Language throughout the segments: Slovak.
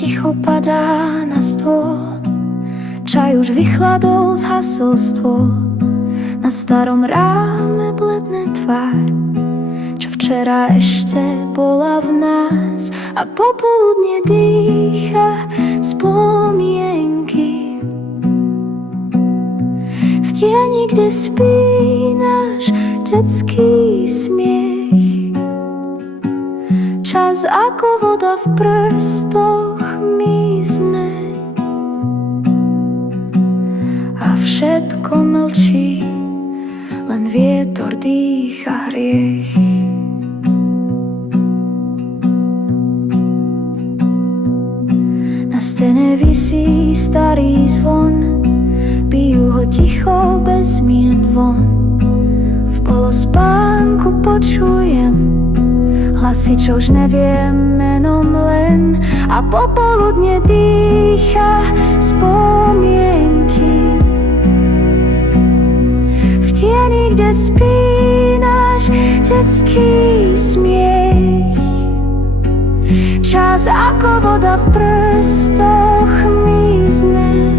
ticho padá na stôl. Čaj už vychladol, zhasol stôl. Na starom ráme bledne tvár, čo včera ešte bola v nás. A popoludne dýcha spomienky. V tieni, kde spí náš detský smiech. Čas ako voda v prstoch mizne a všetko mlčí, len vietor dýcha hriech. Na stene visí starý zvon, bijú ho ticho bez mien von. V polospánku počujem hlasy, čo už neviem menom len. A popoludne dýcha spomienky. V tieni, kde spí náš detský smiech. Čas ako voda v prstoch mizne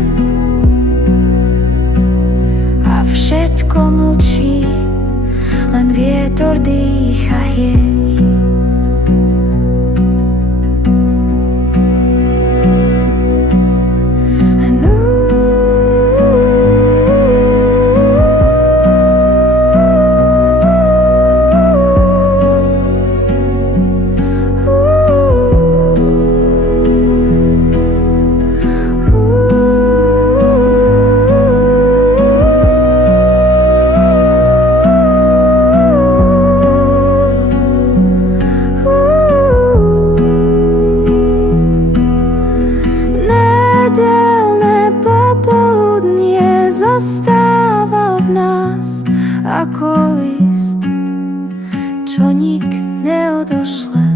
a všetko mlčí, len vietor dýcha jej. Nedeľné popoludnie zostáva v nás ako list, čo nik neodošle.